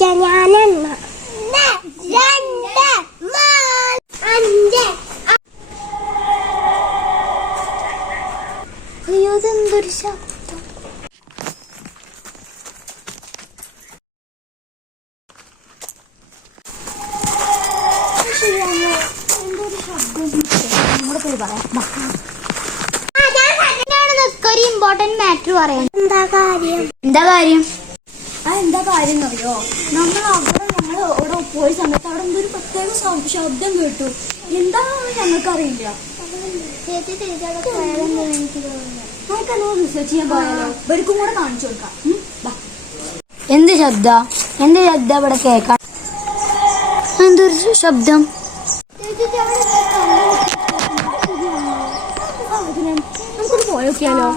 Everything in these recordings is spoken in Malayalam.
ഞാനെണ്ണ 1 2 3 5 അയ്യോ ഇതെന്തൊരു ശബ്ദം. ഒരു ഇമ്പോർട്ടന്റ് മാറ്റർ പറയാം. എന്താ കാര്യം എന്നറിയോ? അവിടെ പോയ സമയത്ത് അവിടെ എന്തൊരു പ്രത്യേക ശബ്ദം കേട്ടു. എന്താണെന്ന് ഞങ്ങൾക്കറിയില്ല. നമുക്കെന്നോ റിസർച്ച് ചെയ്യാൻ പോയാലോ? ഇവർക്കും കൂടെ കാണിച്ചു കൊടുക്കാം. എന്ത് ശബ്ദം ഇവിടെ കേൾക്കാം? എന്തൊരു ശബ്ദം? നമുക്കൊന്ന് പോയോക്കിയാലോ?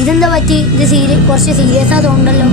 ഇതെന്താ പറ്റി? ഇത് കുറച്ച് സീരിയസ് ആയതുകൊണ്ടല്ലോ.